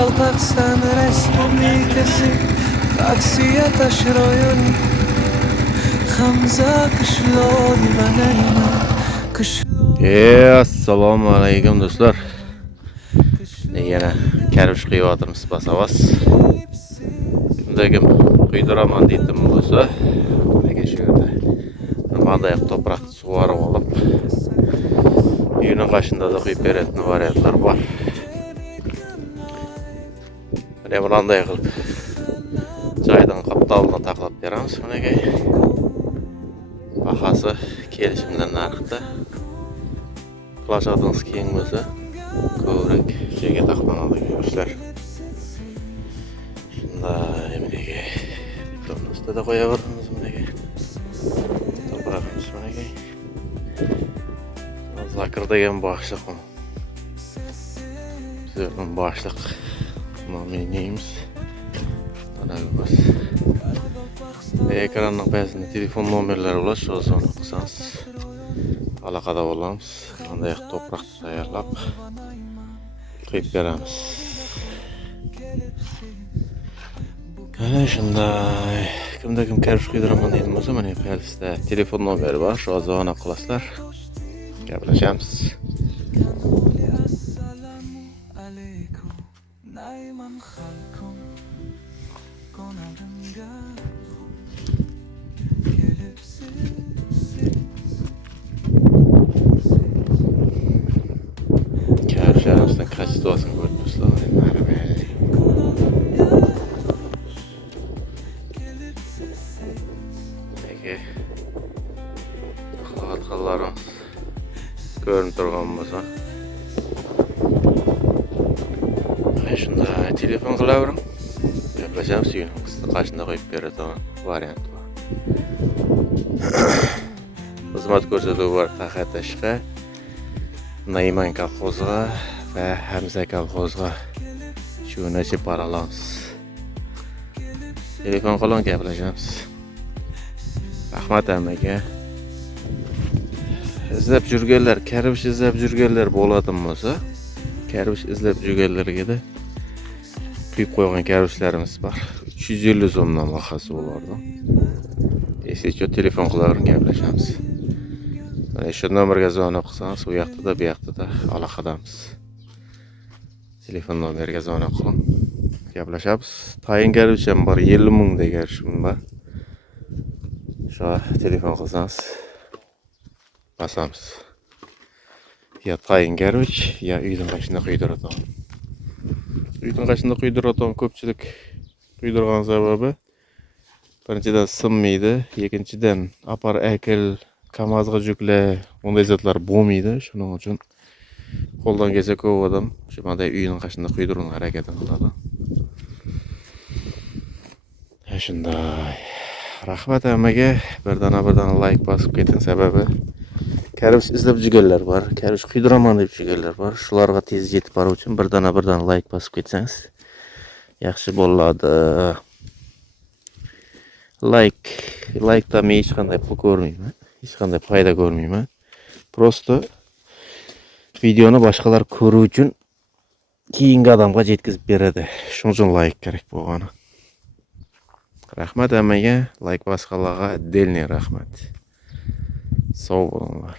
Qalpaqstan Respublikası Taksiye taşır oyun Hamza kışlol banayma Assalomu alaykum do'stlar. Yana karvish qilyapmiz basavas. Bundagim quydiraman dedim bo'lsa, nega shu yerda nimaday to'proqni sug'orib olib, uyning qashida da quyib beradigan variantlar bor. Mana bunday qilib joydan qaptalini taqlab beramiz. Bunga bahasi kelishimdan narxda. Plaşadığınız keng bo'lsa, ko'rak joyga taqlanadi yo'qlar. Shunday menga diplomni ustida qo'yaveramiz menga. To'g'rimiz menga. Zakir degan boshliq. Bizning boshliq nominimiz. Tanalmas. Ekranning ba'zida telefon nomerlari bor, shu o'zini qilsangiz aloqada bo'lamiz. Qanday to'proq tayyorlab qo'yib beramiz. Ana shunday. Kimda kim karvish qiydiraman dedim bo'lsa, mana qayerda telefon nomeri bor, shu o'zini qilasizlar. Gaplashamiz. Karvishlarımızdan kачествосын ko'rib turibsizlar. Nega xalatlarimiz ko'rinib turgan bo'lsa, shunday telefon qilavering. Gaplashamiz, qashida qo'yib beradigan variant bor. Xizmat ko'rsatuvi bor Taxatashqa, Nayman kolxozga va Hamza kolxozga shuni separa olamiz. Telefon qiling, gaplashamiz. Rahmat amaga. İzlab yurganlar, karvish izlab yurganlar bo'ladimi bo'lsa, karvish izlab yurganlarga da quyib qo'ygan karvishlarimiz bor. 350 so'mdan bahasi bo'lardi. Esga telefon qilavering, gaplashamiz. Mana shu nomerga zona qilsangiz, u yoqda da bu yoqda da aloqadamiz. Telefon nomeriga zona qiling. Gaplashamiz. Tayin karvish ham bor, 50 ming degan bor. Shu telefon qilsangiz basamiz. Ya tayin karvish, ya uyning qashida quydiradigan. Uyning qashida quydiradigan ko'pchilik quydirgan sababi birinchidan sinmaydi, ikkinchidan apar akil Kamazga yukla, onday zatlar bo'lmaydi. Shuning uchun qo'ldan kelsa ko'p odam shu bunday uyning qashida quydirishga harakat qiladi. Shunday. Rahmat hammaga. Birdan like bosib keting, sababi karvish izlab yurganlar bor, karvish quydiraman deb yurganlar bor. Shularga tez yetib boruvchi uchun birdan like bosib ketsangiz yaxshi bo'ladi. Like'dan men hech qanday pul ko'rmayman. Hech qanday foyda ko'rmayman. Prosto videoni boshqalar ko'rish uchun keyingi odamga yetkazib beradi. Shuning uchun like kerak bo'lgani. Rahmat hammaga, like bosganlarga отдельный rahmat. Sog' bo'linglar.